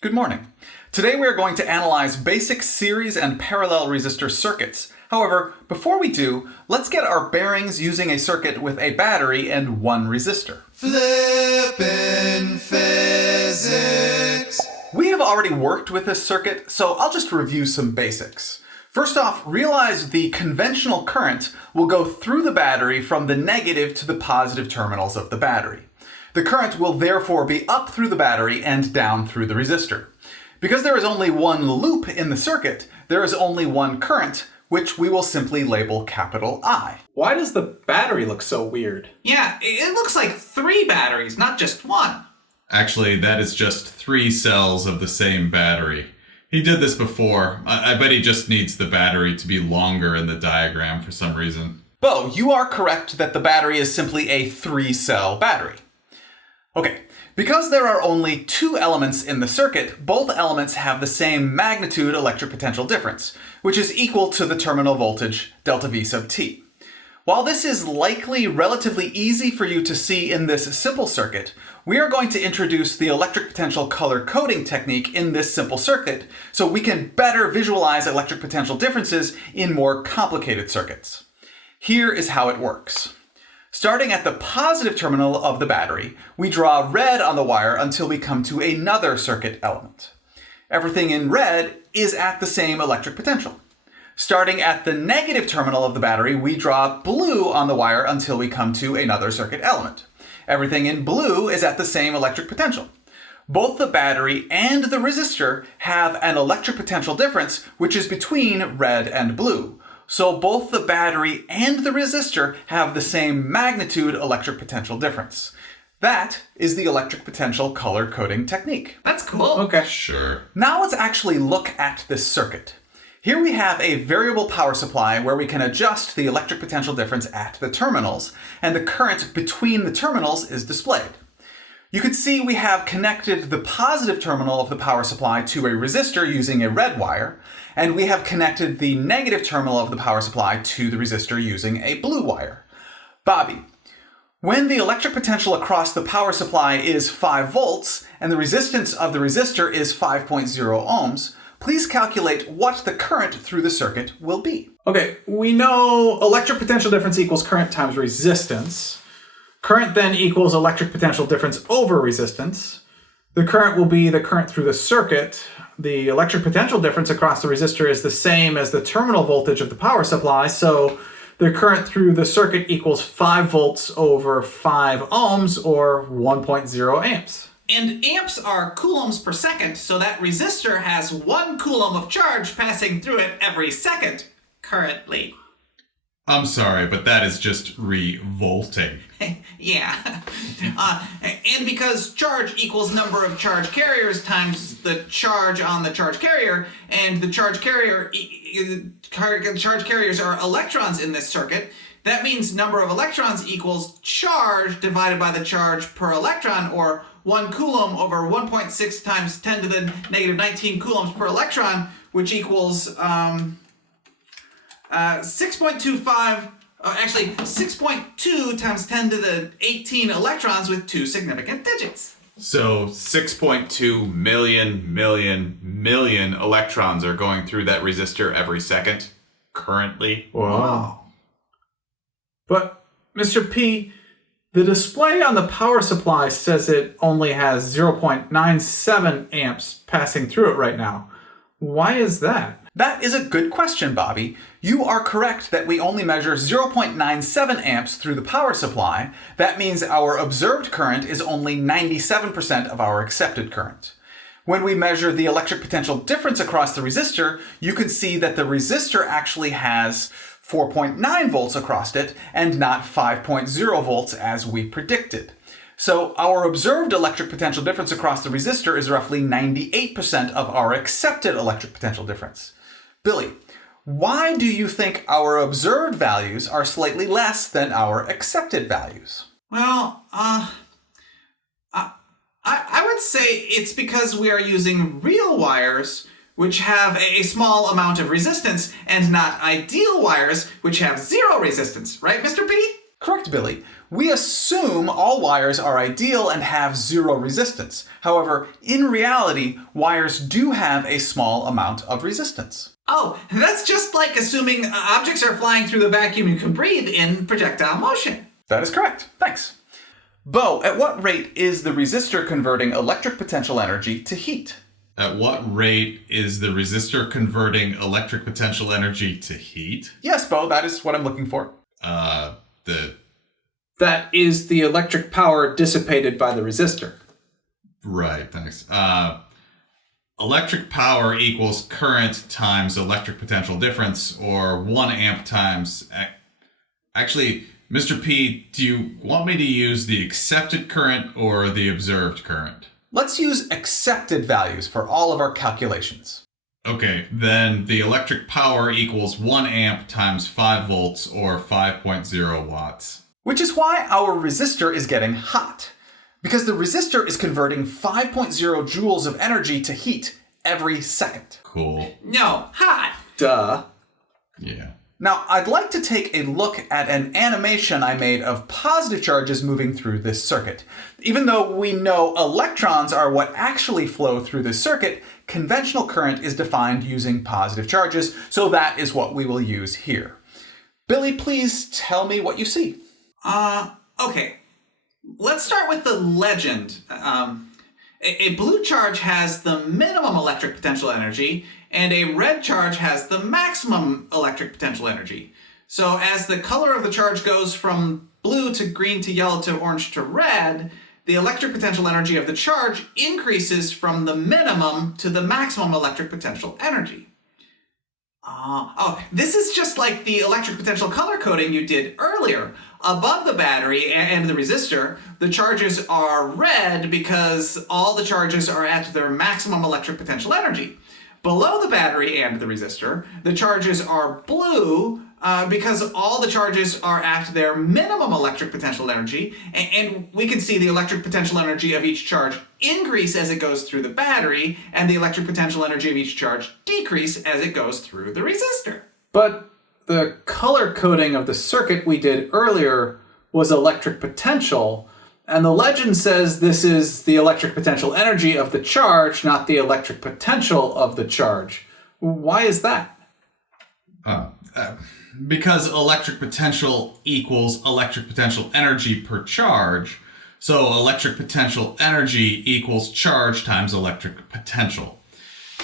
Good morning. Today we are going to analyze basic series and parallel resistor circuits. However, before we do, let's get our bearings using a circuit with a battery and one resistor. Flippin' physics. We have already worked with this circuit, so I'll just review some basics. First off, realize the conventional current will go through the battery from the negative to the positive terminals of the battery. The current will therefore be up through the battery and down through the resistor. Because there is only one loop in the circuit, there is only one current, which we will simply label capital I. Why does the battery look so weird? Yeah, it looks like 3 batteries, not just one. Actually, that is just 3 cells of the same battery. He did this before. I bet he just needs the battery to be longer in the diagram for some reason. Bo, you are correct that the battery is simply a 3-cell battery. Okay, because there are only 2 elements in the circuit, both elements have the same magnitude electric potential difference, which is equal to the terminal voltage delta V sub t. While this is likely relatively easy for you to see in this simple circuit, we are going to introduce the electric potential color coding technique in this simple circuit so we can better visualize electric potential differences in more complicated circuits. Here is how it works. Starting at the positive terminal of the battery, we draw red on the wire until we come to another circuit element. Everything in red is at the same electric potential. Starting at the negative terminal of the battery, we draw blue on the wire until we come to another circuit element. Everything in blue is at the same electric potential. Both the battery and the resistor have an electric potential difference, which is between red and blue. So both the battery and the resistor have the same magnitude electric potential difference. That is the electric potential color coding technique. That's cool. Okay. Sure. Now let's actually look at this circuit. Here we have a variable power supply where we can adjust the electric potential difference at the terminals, and the current between the terminals is displayed. You can see we have connected the positive terminal of the power supply to a resistor using a red wire, and we have connected the negative terminal of the power supply to the resistor using a blue wire. Bobby, when the electric potential across the power supply is 5 volts and the resistance of the resistor is 5.0 ohms, please calculate what the current through the circuit will be. Okay, we know electric potential difference equals current times resistance. Current then equals electric potential difference over resistance. The current will be the current through the circuit. The electric potential difference across the resistor is the same as the terminal voltage of the power supply, so the current through the circuit equals 5 volts over 5 ohms, or 1.0 amps. And amps are coulombs per second, so that resistor has 1 coulomb of charge passing through it every second, currently. I'm sorry, but that is just revolting. Yeah. And because charge equals number of charge carriers times the charge on the charge carrier, and the charge carriers are electrons in this circuit, that means number of electrons equals charge divided by the charge per electron, or 1 coulomb over 1.6 times 10 to the negative 19 coulombs per electron, which equals 6.25, actually 6.2 times 10 to the 18 electrons with 2 significant digits. So 6.2 million electrons are going through that resistor every second, currently. Wow. But, Mr. P, the display on the power supply says it only has 0.97 amps passing through it right now. Why is that? That is a good question, Bobby. You are correct that we only measure 0.97 amps through the power supply. That means our observed current is only 97% of our accepted current. When we measure the electric potential difference across the resistor, you can see that the resistor actually has 4.9 volts across it and not 5.0 volts as we predicted. So our observed electric potential difference across the resistor is roughly 98% of our accepted electric potential difference. Billy, why do you think our observed values are slightly less than our accepted values? Well, I would say it's because we are using real wires, which have a small amount of resistance, and not ideal wires, which have 0 resistance. Right, Mr. P? Correct, Billy. We assume all wires are ideal and have zero resistance. However, in reality, wires do have a small amount of resistance. Oh, that's just like assuming objects are flying through the vacuum you can breathe in projectile motion. That is correct. Thanks. Bo, at what rate is the resistor converting electric potential energy to heat? At what rate is the resistor converting electric potential energy to heat? Yes, Bo, that is what I'm looking for. That is the electric power dissipated by the resistor. Right, thanks. Electric power equals current times electric potential difference, or 1 amp times... Actually, Mr. P, do you want me to use the accepted current or the observed current? Let's use accepted values for all of our calculations. Okay, then the electric power equals 1 amp times 5 volts, or 5.0 watts. Which is why our resistor is getting hot. Because the resistor is converting 5.0 joules of energy to heat every second. Cool. No, hot. Duh. Yeah. Now, I'd like to take a look at an animation I made of positive charges moving through this circuit. Even though we know electrons are what actually flow through this circuit, conventional current is defined using positive charges, so that is what we will use here. Billy, please tell me what you see. Okay. Let's start with the legend. A blue charge has the minimum electric potential energy, and a red charge has the maximum electric potential energy. So as the color of the charge goes from blue to green to yellow to orange to red, the electric potential energy of the charge increases from the minimum to the maximum electric potential energy. This is just like the electric potential color coding you did earlier. Above the battery and the resistor, the charges are red because all the charges are at their maximum electric potential energy. Below the battery and the resistor, the charges are blue because all the charges are at their minimum electric potential energy, and we can see the electric potential energy of each charge increase as it goes through the battery, and the electric potential energy of each charge decrease as it goes through the resistor. But the color coding of the circuit we did earlier was electric potential, and the legend says this is the electric potential energy of the charge, not the electric potential of the charge. Why is that? Because electric potential equals electric potential energy per charge, so electric potential energy equals charge times electric potential.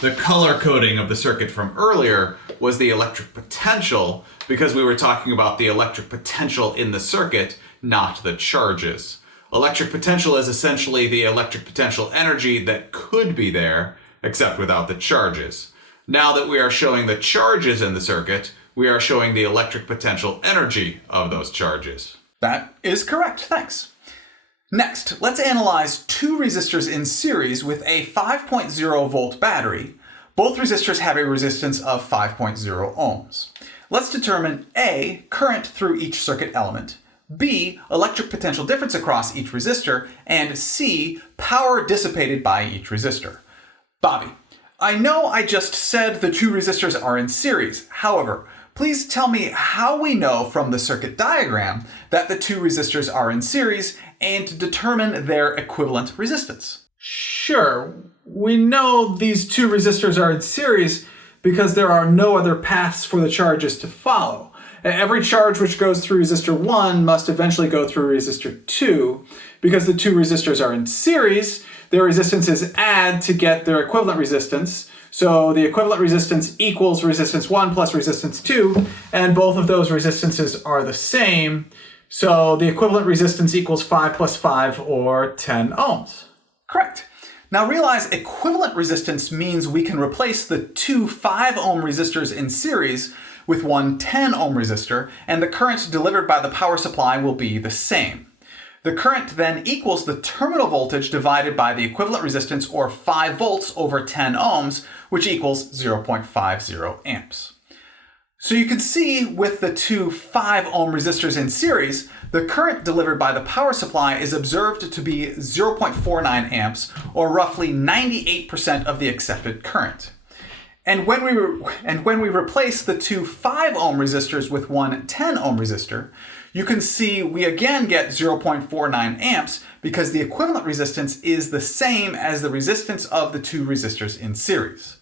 The color coding of the circuit from earlier was the electric potential because we were talking about the electric potential in the circuit, not the charges. Electric potential is essentially the electric potential energy that could be there, except without the charges. Now that we are showing the charges in the circuit, we are showing the electric potential energy of those charges. That is correct, thanks. Next, let's analyze two resistors in series with a 5.0 volt battery. Both resistors have a resistance of 5.0 ohms. Let's determine A, current through each circuit element, B, electric potential difference across each resistor, and C, power dissipated by each resistor. Bobby, I know I just said the two resistors are in series. However, please tell me how we know from the circuit diagram that the two resistors are in series and to determine their equivalent resistance. Sure, we know these two resistors are in series because there are no other paths for the charges to follow. Every charge which goes through resistor 1 must eventually go through resistor 2. Because the two resistors are in series, their resistances add to get their equivalent resistance. So the equivalent resistance equals resistance 1 plus resistance 2, and both of those resistances are the same. So the equivalent resistance equals 5 plus 5, or 10 ohms. Correct. Now realize equivalent resistance means we can replace the two 5 ohm resistors in series with one 10 ohm resistor, and the current delivered by the power supply will be the same. The current then equals the terminal voltage divided by the equivalent resistance, or 5 volts over 10 ohms, which equals 0.50 amps. So you can see with the two 5 ohm resistors in series, the current delivered by the power supply is observed to be 0.49 amps, or roughly 98% of the accepted current. And when we replace the two 5 ohm resistors with one 10 ohm resistor, you can see we again get 0.49 amps because the equivalent resistance is the same as the resistance of the two resistors in series.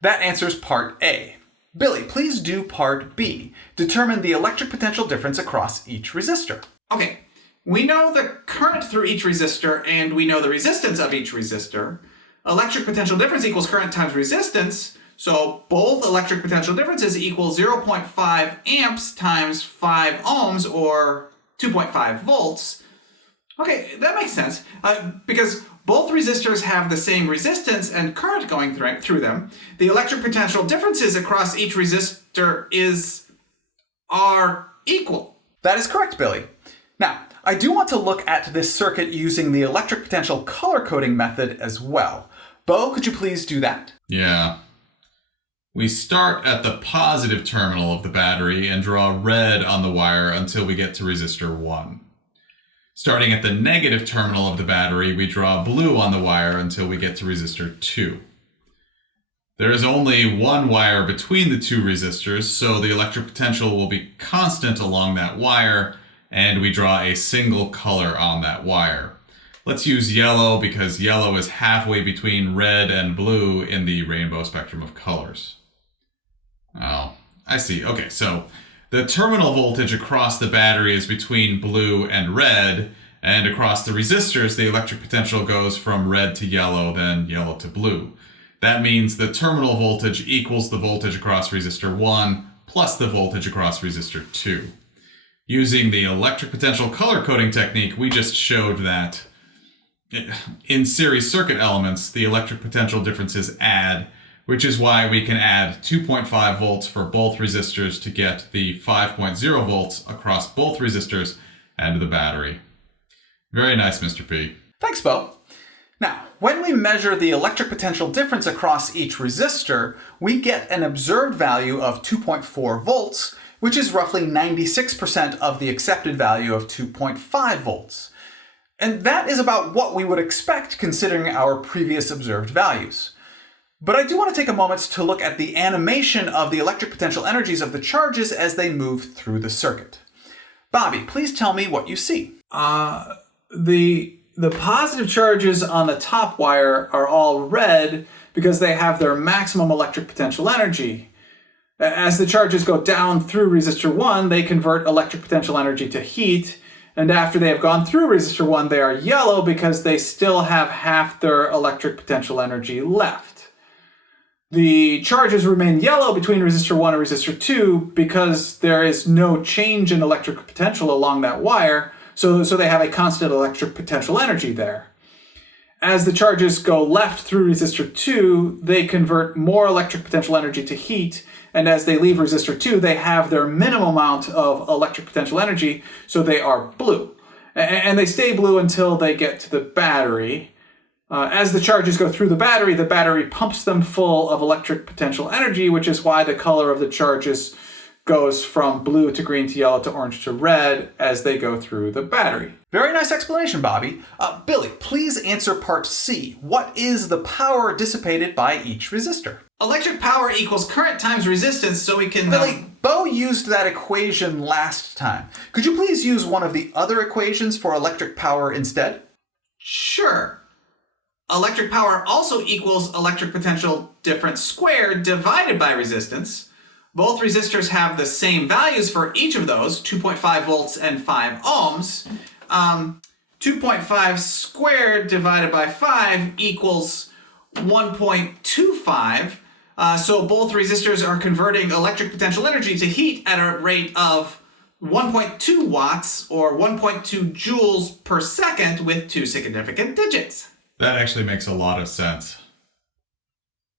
That answers part A. Billy, please do part B. Determine the electric potential difference across each resistor. Okay, we know the current through each resistor and we know the resistance of each resistor. Electric potential difference equals current times resistance. So both electric potential differences equal 0.5 amps times 5 ohms, or 2.5 volts. Okay, that makes sense, because both resistors have the same resistance and current going through them. The electric potential differences across each resistor are equal. That is correct, Billy. Now, I do want to look at this circuit using the electric potential color coding method as well. Bo, could you please do that? Yeah. We start at the positive terminal of the battery and draw red on the wire until we get to resistor 1. Starting at the negative terminal of the battery, we draw blue on the wire until we get to resistor 2. There is only one wire between the two resistors, so the electric potential will be constant along that wire, and we draw a single color on that wire. Let's use yellow because yellow is halfway between red and blue in the rainbow spectrum of colors. Oh, I see. Okay, so the terminal voltage across the battery is between blue and red, and across the resistors, the electric potential goes from red to yellow, then yellow to blue. That means the terminal voltage equals the voltage across resistor 1 plus the voltage across resistor 2. Using the electric potential color coding technique, we just showed that in series circuit elements, the electric potential differences add, which is why we can add 2.5 volts for both resistors to get the 5.0 volts across both resistors and the battery. Very nice, Mr. P. Thanks, Bo. Now, when we measure the electric potential difference across each resistor, we get an observed value of 2.4 volts, which is roughly 96% of the accepted value of 2.5 volts. And that is about what we would expect considering our previous observed values. But I do want to take a moment to look at the animation of the electric potential energies of the charges as they move through the circuit. Bobby, please tell me what you see. The positive charges on the top wire are all red because they have their maximum electric potential energy. As the charges go down through resistor 1, they convert electric potential energy to heat, and after they have gone through resistor 1, they are yellow because they still have half their electric potential energy left. The charges remain yellow between resistor 1 and resistor 2 because there is no change in electric potential along that wire, so they have a constant electric potential energy there. As the charges go left through resistor 2, they convert more electric potential energy to heat, and as they leave resistor 2, they have their minimum amount of electric potential energy, so they are blue. And they stay blue until they get to the battery. As the charges go through the battery pumps them full of electric potential energy, which is why the color of the charges goes from blue to green to yellow to orange to red as they go through the battery. Very nice explanation, Bobby. Billy, please answer part C. What is the power dissipated by each resistor? Electric power equals current times resistance, so we can... Billy, Bo used that equation last time. Could you please use one of the other equations for electric power instead? Sure. Electric power also equals electric potential difference squared divided by resistance. Both resistors have the same values for each of those, 2.5 volts and 5 ohms. 2.5 squared divided by 5 equals 1.25. So both resistors are converting electric potential energy to heat at a rate of 1.2 watts or 1.2 joules per second with two significant digits. That actually makes a lot of sense.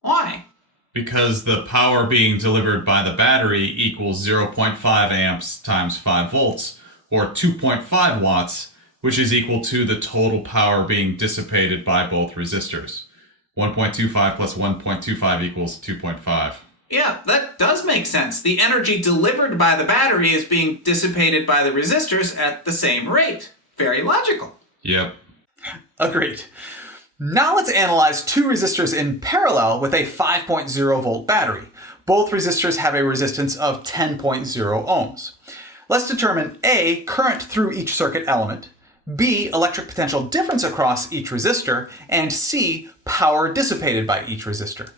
Why? Because the power being delivered by the battery equals 0.5 amps times 5 volts, or 2.5 watts, which is equal to the total power being dissipated by both resistors. 1.25 plus 1.25 equals 2.5. Yeah, that does make sense. The energy delivered by the battery is being dissipated by the resistors at the same rate. Very logical. Yep. Agreed. Now let's analyze two resistors in parallel with a 5.0 volt battery. Both resistors have a resistance of 10.0 ohms. Let's determine A, current through each circuit element, B, electric potential difference across each resistor, and C, power dissipated by each resistor.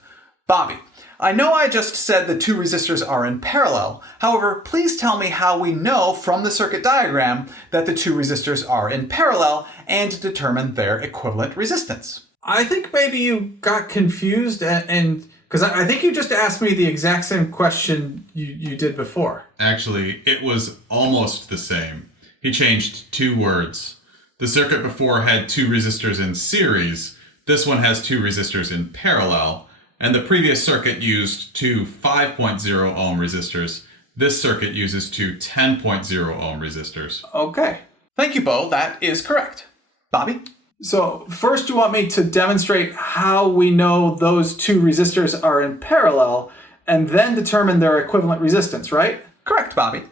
Bobby, I know I just said the two resistors are in parallel. However, please tell me how we know from the circuit diagram that the two resistors are in parallel and determine their equivalent resistance. I think maybe you got confused and because I think you just asked me the exact same question you did before. Actually, it was almost the same. He changed 2 words. The circuit before had 2 resistors in series. This one has 2 resistors in parallel. And the previous circuit used 2 5.0 ohm resistors. This circuit uses 2 10.0 ohm resistors. Okay. Thank you, Bo. That is correct. Bobby? So first you want me to demonstrate how we know those two resistors are in parallel and then determine their equivalent resistance, right? Correct, Bobby.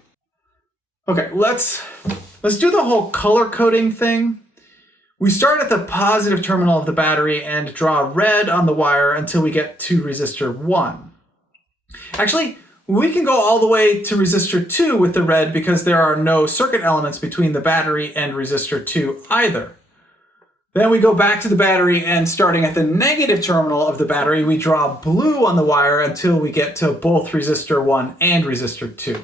Okay, let's do the whole color coding thing. We start at the positive terminal of the battery and draw red on the wire until we get to resistor 1. Actually, we can go all the way to resistor 2 with the red because there are no circuit elements between the battery and resistor 2 either. Then we go back to the battery and starting at the negative terminal of the battery, we draw blue on the wire until we get to both resistor 1 and resistor 2.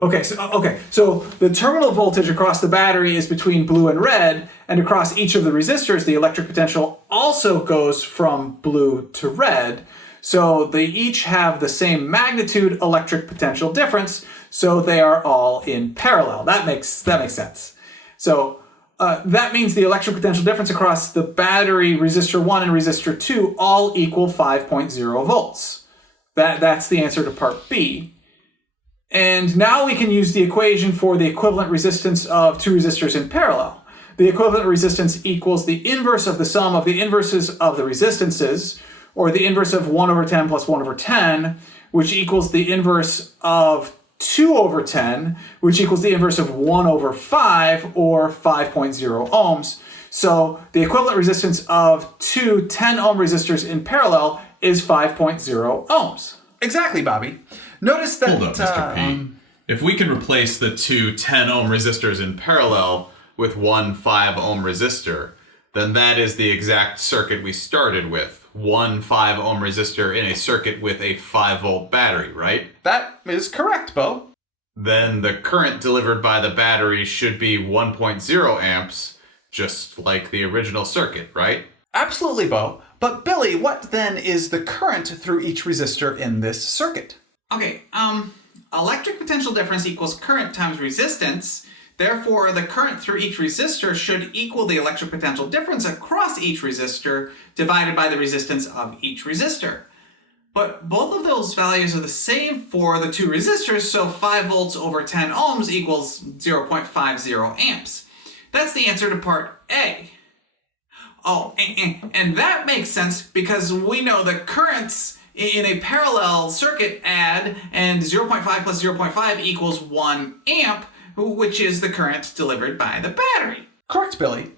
Okay, so the terminal voltage across the battery is between blue and red, and across each of the resistors, the electric potential also goes from blue to red. So they each have the same magnitude electric potential difference, so they are all in parallel. That makes sense. So that means the electric potential difference across the battery, resistor 1 and resistor 2 all equal 5.0 volts. That's the answer to part B. And now we can use the equation for the equivalent resistance of two resistors in parallel. The equivalent resistance equals the inverse of the sum of the inverses of the resistances, or the inverse of 1 over 10 plus 1 over 10, which equals the inverse of 2 over 10, which equals the inverse of 1 over 5, or 5.0 ohms. So the equivalent resistance of two 10 ohm resistors in parallel is 5.0 ohms. Exactly, Bobby. Notice that... Hold up, Mr. P. If we can replace the two 10 ohm resistors in parallel with one 5 ohm resistor, then that is the exact circuit we started with. One 5 ohm resistor in a circuit with a 5 volt battery, right? That is correct, Bo. Then the current delivered by the battery should be 1.0 amps, just like the original circuit, right? Absolutely, Bo. But Billy, what then is the current through each resistor in this circuit? Okay, electric potential difference equals current times resistance. Therefore, the current through each resistor should equal the electric potential difference across each resistor divided by the resistance of each resistor. But both of those values are the same for the two resistors, so 5 volts over 10 ohms equals 0.50 amps. That's the answer to part A. Oh, and that makes sense because we know the currents in a parallel circuit add, and 0.5 plus 0.5 equals 1 amp, which is the current delivered by the battery. Correct, Billy.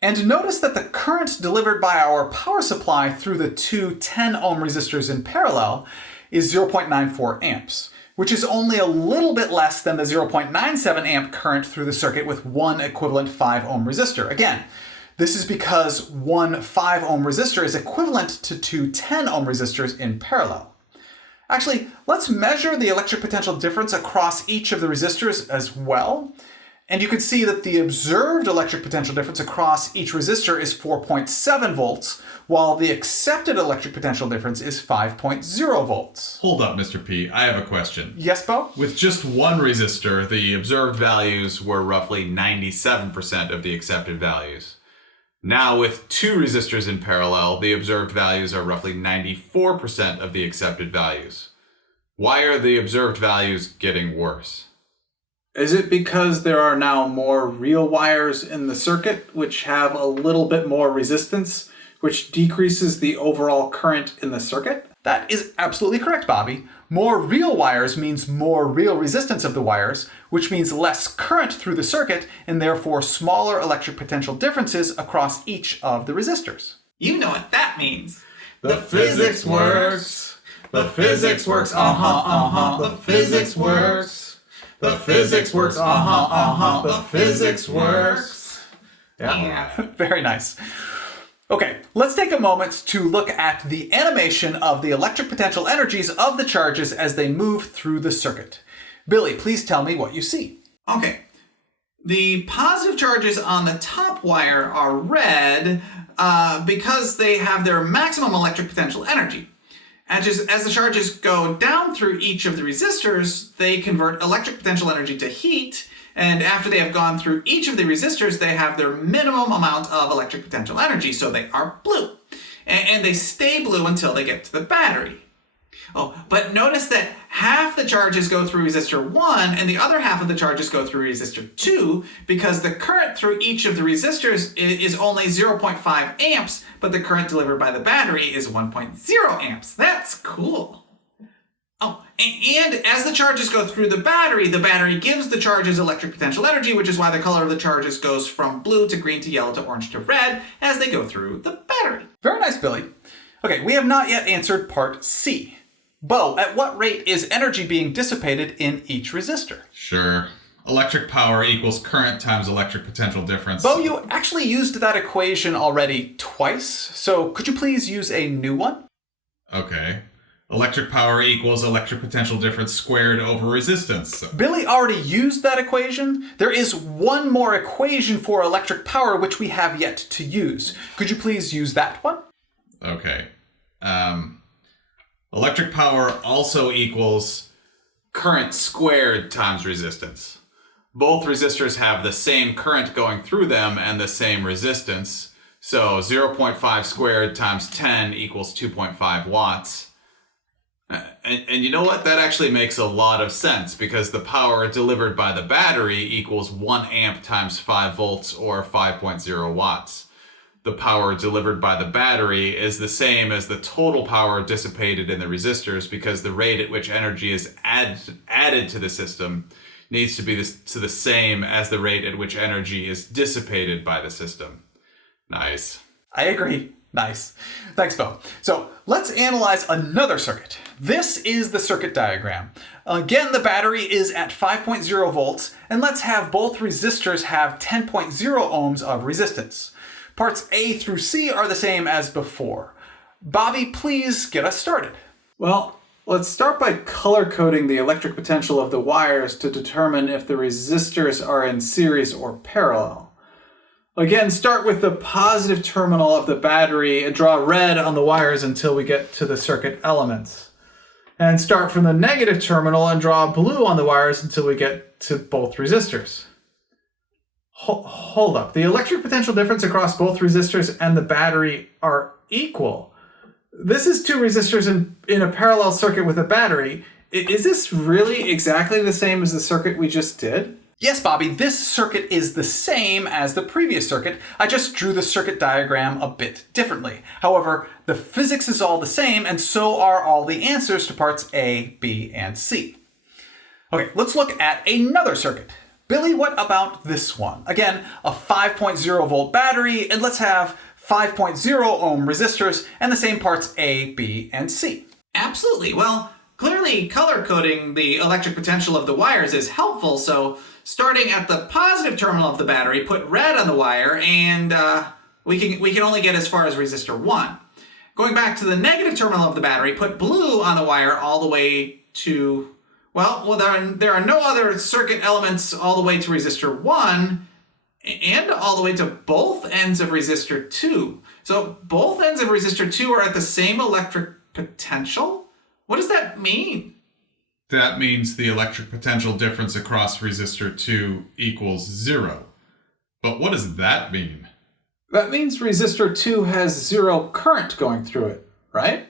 And notice that the current delivered by our power supply through the two 10 ohm resistors in parallel is 0.94 amps, which is only a little bit less than the 0.97 amp current through the circuit with one equivalent 5 ohm resistor. Again, this is because one 5 ohm resistor is equivalent to two 10 ohm resistors in parallel. Actually, let's measure the electric potential difference across each of the resistors as well. And you can see that the observed electric potential difference across each resistor is 4.7 volts, while the accepted electric potential difference is 5.0 volts. Hold up, Mr. P. I have a question. Yes, Bo? With just one resistor, the observed values were roughly 97% of the accepted values. Now, with two resistors in parallel, the observed values are roughly 94% of the accepted values. Why are the observed values getting worse? Is it because there are now more real wires in the circuit, which have a little bit more resistance, which decreases the overall current in the circuit? That is absolutely correct, Bobby. More real wires means more real resistance of the wires, which means less current through the circuit and therefore smaller electric potential differences across each of the resistors. You know what that means. The physics works. The physics works. The physics works. The physics works. The physics works. Yeah. Very nice. Okay, let's take a moment to look at the animation of the electric potential energies of the charges as they move through the circuit. Billy, please tell me what you see. Okay. The positive charges on the top wire are red because they have their maximum electric potential energy. As the charges go down through each of the resistors, they convert electric potential energy to heat, and after they have gone through each of the resistors, they have their minimum amount of electric potential energy, so they are blue. And they stay blue until they get to the battery. Oh, but notice that half the charges go through resistor 1 and the other half of the charges go through resistor 2 because the current through each of the resistors is only 0.5 amps, but the current delivered by the battery is 1.0 amps. That's cool. Oh, and as the charges go through the battery gives the charges electric potential energy, which is why the color of the charges goes from blue to green to yellow to orange to red as they go through the battery. Very nice, Billy. Okay, we have not yet answered part C. Bo, at what rate is energy being dissipated in each resistor? Sure. Electric power equals current times electric potential difference. Bo, you actually used that equation already twice, so could you please use a new one? Okay. Electric power equals electric potential difference squared over resistance. Billy already used that equation. There is one more equation for electric power which we have yet to use. Could you please use that one? Okay. Electric power also equals current squared times resistance. Both resistors have the same current going through them and the same resistance. So 0.5 squared times 10 equals 2.5 watts. And you know what? That actually makes a lot of sense because the power delivered by the battery equals 1 amp times 5 volts or 5.0 watts. The power delivered by the battery is the same as the total power dissipated in the resistors because the rate at which energy is added to the system needs to be the same as the rate at which energy is dissipated by the system. Nice. I agree. Nice. Thanks, Bo. So let's analyze another circuit. This is the circuit diagram. Again, the battery is at 5.0 volts, and let's have both resistors have 10.0 ohms of resistance. Parts A through C are the same as before. Bobby, please get us started. Well, let's start by color coding the electric potential of the wires to determine if the resistors are in series or parallel. Again, start with the positive terminal of the battery and draw red on the wires until we get to the circuit elements. And start from the negative terminal and draw blue on the wires until we get to both resistors. Hold up. The electric potential difference across both resistors and the battery are equal. This is two resistors in a parallel circuit with a battery. Is this really exactly the same as the circuit we just did? Yes, Bobby, this circuit is the same as the previous circuit. I just drew the circuit diagram a bit differently. However, the physics is all the same, and so are all the answers to parts A, B, and C. Okay, let's look at another circuit. Billy, what about this one? Again, a 5.0 volt battery, and let's have 5.0 ohm resistors and the same parts A, B, and C. Absolutely. Well, clearly color coding the electric potential of the wires is helpful, so starting at the positive terminal of the battery, put red on the wire, and we can only get as far as resistor 1. Going back to the negative terminal of the battery, put blue on the wire all the way to... Well, there are no other circuit elements all the way to resistor 1 and all the way to both ends of resistor 2. So both ends of resistor 2 are at the same electric potential? What does that mean? That means the electric potential difference across resistor 2 equals 0. But what does that mean? That means resistor 2 has 0 current going through it, right?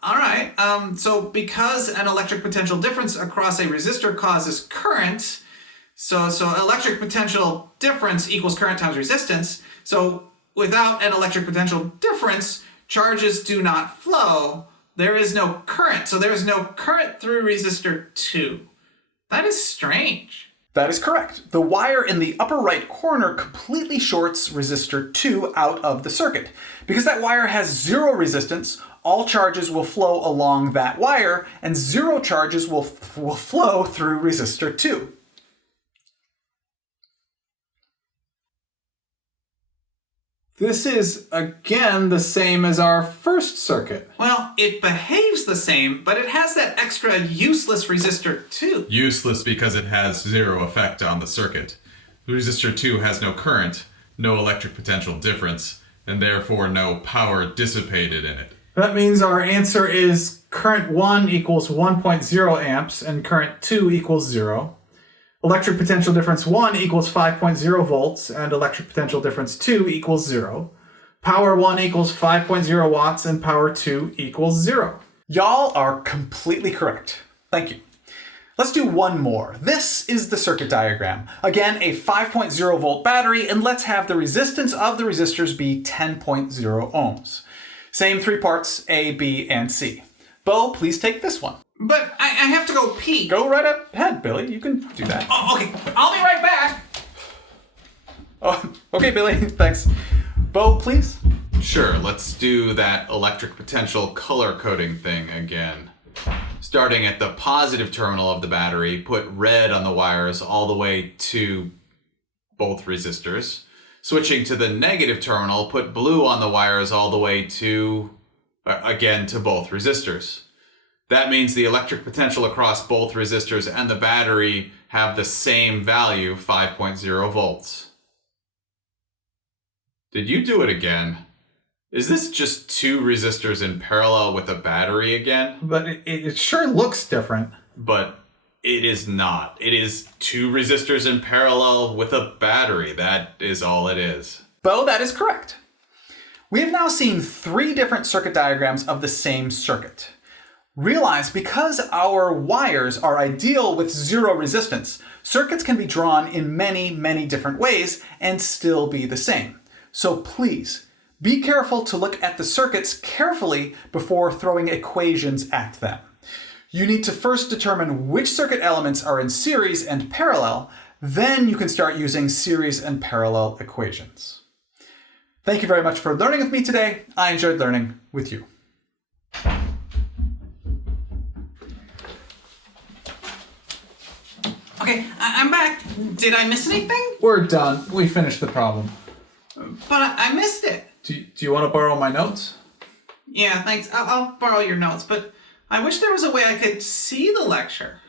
All right. So because an electric potential difference across a resistor causes current, so electric potential difference equals current times resistance. So without an electric potential difference, charges do not flow. there is no current. So there is no current through resistor 2. That is strange. That is correct. The wire in the upper right corner completely shorts resistor 2 out of the circuit. Because that wire has zero resistance, all charges will flow along that wire, and zero charges will flow through resistor 2. This is, again, the same as our first circuit. Well, it behaves the same, but it has that extra useless resistor 2. Useless because it has zero effect on the circuit. Resistor 2 has no current, no electric potential difference, and therefore no power dissipated in it. That means our answer is current 1 equals 1.0 amps and current 2 equals 0. Electric potential difference 1 equals 5.0 volts and electric potential difference 2 equals 0. Power 1 equals 5.0 watts and power 2 equals 0. Y'all are completely correct. Thank you. Let's do one more. This is the circuit diagram. Again, a 5.0 volt battery, and let's have the resistance of the resistors be 10.0 ohms. Same three parts, A, B, and C. Bo, please take this one. But I have to go pee. Go right ahead, Billy. You can do that. Oh, okay. I'll be right back. Oh, okay, Billy. Thanks. Bo, please. Sure, let's do that electric potential color coding thing again. Starting at the positive terminal of the battery, put red on the wires all the way to both resistors. Switching to the negative terminal, put blue on the wires all the way to, again, to both resistors. That means the electric potential across both resistors and the battery have the same value, 5.0 volts. Did you do it again? Is this just two resistors in parallel with a battery again? But it sure looks different. But it is not. It is two resistors in parallel with a battery. That is all it is. Bo, that is correct. We have now seen 3 different circuit diagrams of the same circuit. Realize because our wires are ideal with zero resistance, circuits can be drawn in many, many different ways and still be the same. So please, be careful to look at the circuits carefully before throwing equations at them. You need to first determine which circuit elements are in series and parallel, then you can start using series and parallel equations. Thank you very much for learning with me today. I enjoyed learning with you. Okay, I'm back. Did I miss anything? We're done. We finished the problem. But I missed it. Do you want to borrow my notes? Yeah, thanks. I'll borrow your notes, but I wish there was a way I could see the lecture.